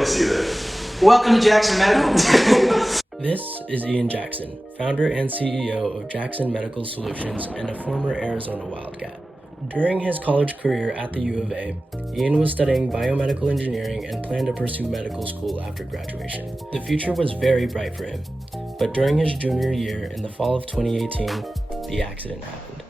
didn't see that. Welcome to Jackson Medical. This is Ian Jackson, founder and CEO of Jackson Medical Solutions and a former Arizona Wildcat. During his college career at the U of A, Ian was studying biomedical engineering and planned to pursue medical school after graduation. The future was very bright for him, but during his junior year in the fall of 2018, the accident happened.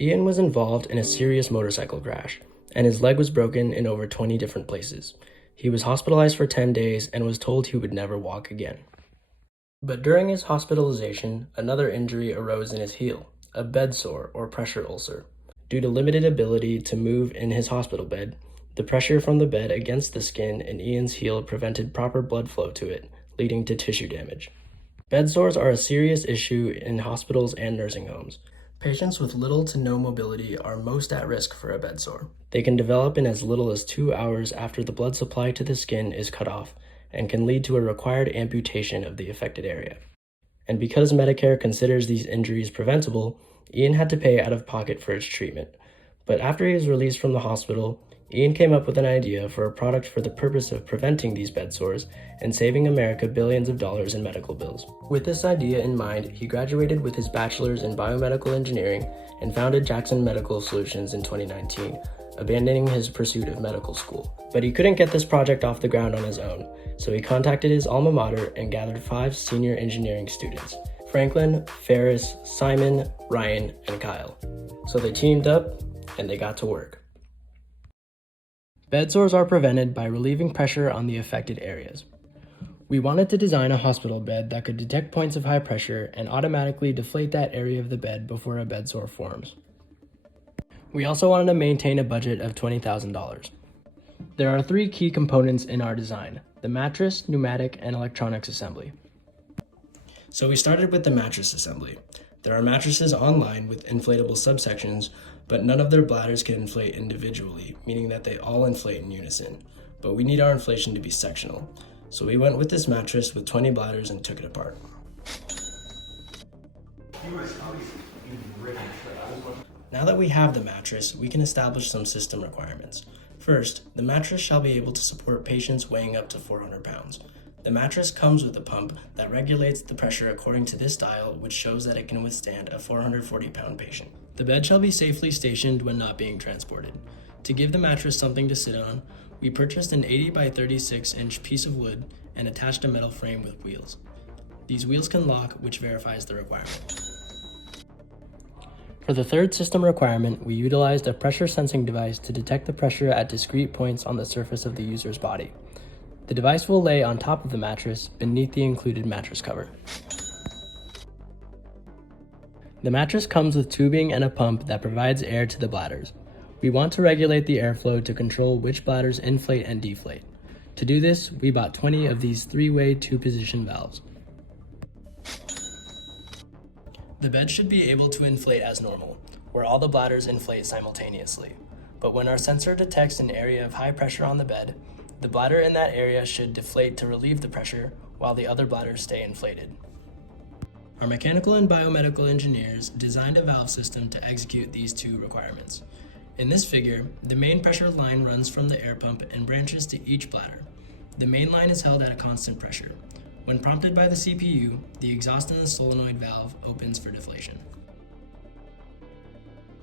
Ian was involved in a serious motorcycle crash, and his leg was broken in over 20 different places. He was hospitalized for 10 days and was told he would never walk again. But during his hospitalization, another injury arose in his heel, a bed sore or pressure ulcer. Due to limited ability to move in his hospital bed, the pressure from the bed against the skin in Ian's heel prevented proper blood flow to it, leading to tissue damage. Bed sores are a serious issue in hospitals and nursing homes. Patients with little to no mobility are most at risk for a bed sore. They can develop in as little as 2 hours after the blood supply to the skin is cut off and can lead to a required amputation of the affected area. And because Medicare considers these injuries preventable, Ian had to pay out of pocket for its treatment. But after he was released from the hospital, Ian came up with an idea for a product for the purpose of preventing these bed sores and saving America billions of dollars in medical bills. With this idea in mind, he graduated with his bachelor's in biomedical engineering and founded Jackson Medical Solutions in 2019, abandoning his pursuit of medical school. But he couldn't get this project off the ground on his own, so he contacted his alma mater and gathered 5 senior engineering students: Franklin, Ferris, Simon, Ryan, and Kyle. So they teamed up and they got to work. Bed sores are prevented by relieving pressure on the affected areas. We wanted to design a hospital bed that could detect points of high pressure and automatically deflate that area of the bed before a bed sore forms. We also wanted to maintain a budget of $20,000. There are 3 key components in our design: the mattress, pneumatic, and electronics assembly. So we started with the mattress assembly. There are mattresses online with inflatable subsections, but none of their bladders can inflate individually, meaning that they all inflate in unison. But we need our inflation to be sectional. So we went with this mattress with 20 bladders and took it apart. Now that we have the mattress, we can establish some system requirements. First, the mattress shall be able to support patients weighing up to 400 pounds. The mattress comes with a pump that regulates the pressure according to this dial, which shows that it can withstand a 440-pound patient. The bed shall be safely stationed when not being transported. To give the mattress something to sit on, we purchased an 80 by 36 inch piece of wood and attached a metal frame with wheels. These wheels can lock, which verifies the requirement. For the third system requirement, we utilized a pressure sensing device to detect the pressure at discrete points on the surface of the user's body. The device will lay on top of the mattress beneath the included mattress cover. The mattress comes with tubing and a pump that provides air to the bladders. We want to regulate the airflow to control which bladders inflate and deflate. To do this, we bought 20 of these 3-way 2-position valves. The bed should be able to inflate as normal, where all the bladders inflate simultaneously. But when our sensor detects an area of high pressure on the bed, the bladder in that area should deflate to relieve the pressure, while the other bladders stay inflated. Our mechanical and biomedical engineers designed a valve system to execute these 2 requirements. In this figure, the main pressure line runs from the air pump and branches to each bladder. The main line is held at a constant pressure. When prompted by the CPU, the exhaust in the solenoid valve opens for deflation.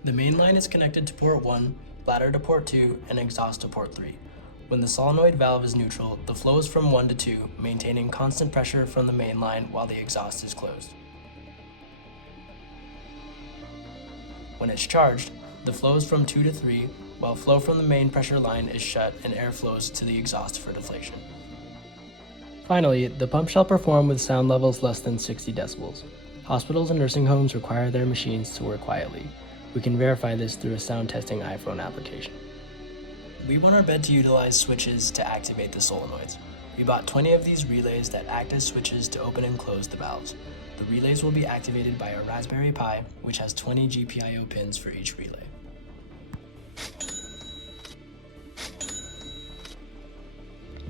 The main line is connected to port 1, bladder to port 2, and exhaust to port 3. When the solenoid valve is neutral, the flow is from 1 to 2, maintaining constant pressure from the main line while the exhaust is closed. When it's charged, the flow is from 2 to 3, while flow from the main pressure line is shut and air flows to the exhaust for deflation. Finally, the pump shall perform with sound levels less than 60 decibels. Hospitals and nursing homes require their machines to work quietly. We can verify this through a sound testing iPhone application. We want our bed to utilize switches to activate the solenoids. We bought 20 of these relays that act as switches to open and close the valves. The relays will be activated by a Raspberry Pi, which has 20 GPIO pins for each relay.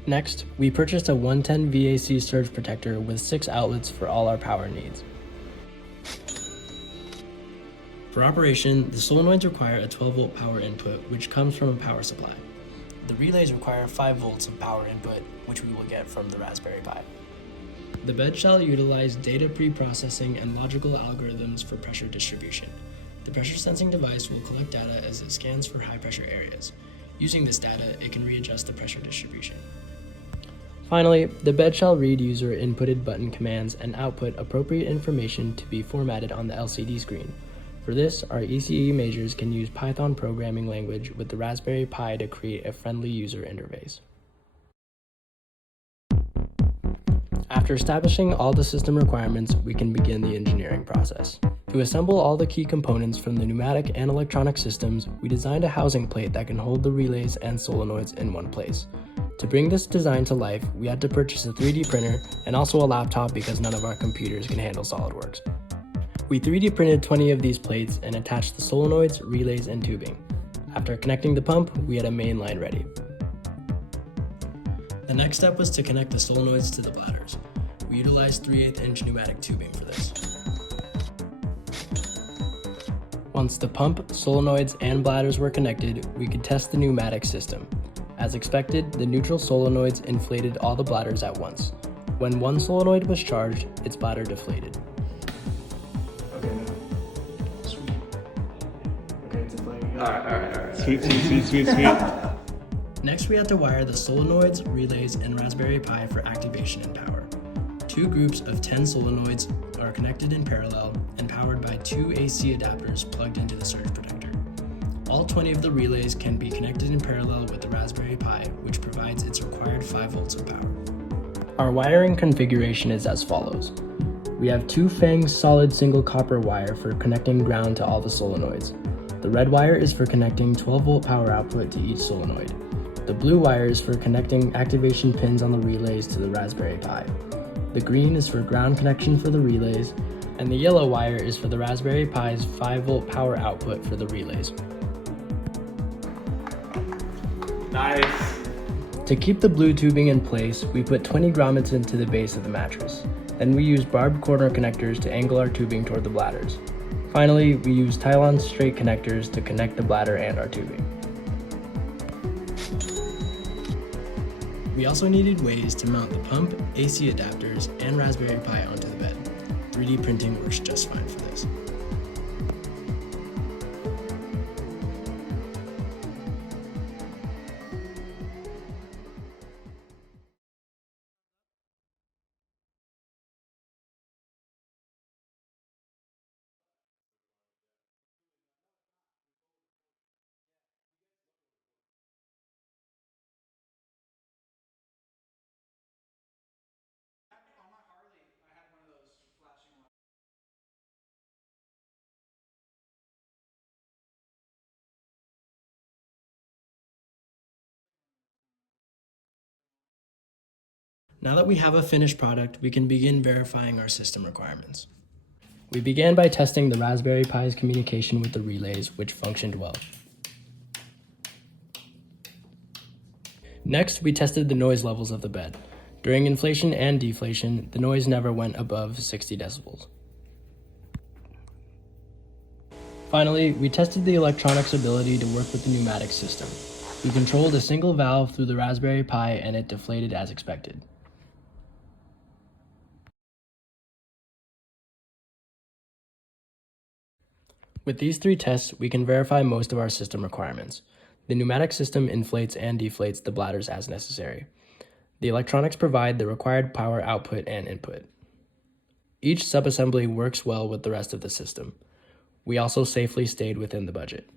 Next, we purchased a 110 VAC surge protector with 6 outlets for all our power needs. For operation, the solenoids require a 12-volt power input, which comes from a power supply. The relays require 5 volts of power input, which we will get from the Raspberry Pi. The bed shall utilize data pre-processing and logical algorithms for pressure distribution. The pressure sensing device will collect data as it scans for high pressure areas. Using this data, it can readjust the pressure distribution. Finally, the bed shall read user inputted button commands and output appropriate information to be formatted on the LCD screen. For this, our ECE majors can use Python programming language with the Raspberry Pi to create a friendly user interface. After establishing all the system requirements, we can begin the engineering process. To assemble all the key components from the pneumatic and electronic systems, we designed a housing plate that can hold the relays and solenoids in one place. To bring this design to life, we had to purchase a 3D printer and also a laptop because none of our computers can handle SolidWorks. We 3D printed 20 of these plates and attached the solenoids, relays, and tubing. After connecting the pump, we had a main line ready. The next step was to connect the solenoids to the bladders. We utilized 3/8-inch pneumatic tubing for this. Once the pump, solenoids, and bladders were connected, we could test the pneumatic system. As expected, the neutral solenoids inflated all the bladders at once. When one solenoid was charged, its bladder deflated. Alright. Sweet. Next, we had to wire the solenoids, relays, and Raspberry Pi for activation and power. 2 groups of 10 solenoids are connected in parallel and powered by 2 AC adapters plugged into the surge protector. All 20 of the relays can be connected in parallel with the Raspberry Pi, which provides its required 5 volts of power. Our wiring configuration is as follows. We have 2 Fang solid single copper wire for connecting ground to all the solenoids. The red wire is for connecting 12-volt power output to each solenoid. The blue wire is for connecting activation pins on the relays to the Raspberry Pi. The green is for ground connection for the relays, and the yellow wire is for the Raspberry Pi's 5-volt power output for the relays. Nice. To keep the blue tubing in place, we put 20 grommets into the base of the mattress. Then we used barbed corner connectors to angle our tubing toward the bladders. Finally, we used Tylon straight connectors to connect the bladder and our tubing. We also needed ways to mount the pump, AC adapters, and Raspberry Pi onto the bed. 3D printing works just fine for this. Now that we have a finished product, we can begin verifying our system requirements. We began by testing the Raspberry Pi's communication with the relays, which functioned well. Next, we tested the noise levels of the bed. During inflation and deflation, the noise never went above 60 decibels. Finally, we tested the electronics' ability to work with the pneumatic system. We controlled a single valve through the Raspberry Pi and it deflated as expected. With these 3 tests, we can verify most of our system requirements. The pneumatic system inflates and deflates the bladders as necessary. The electronics provide the required power output and input. Each subassembly works well with the rest of the system. We also safely stayed within the budget.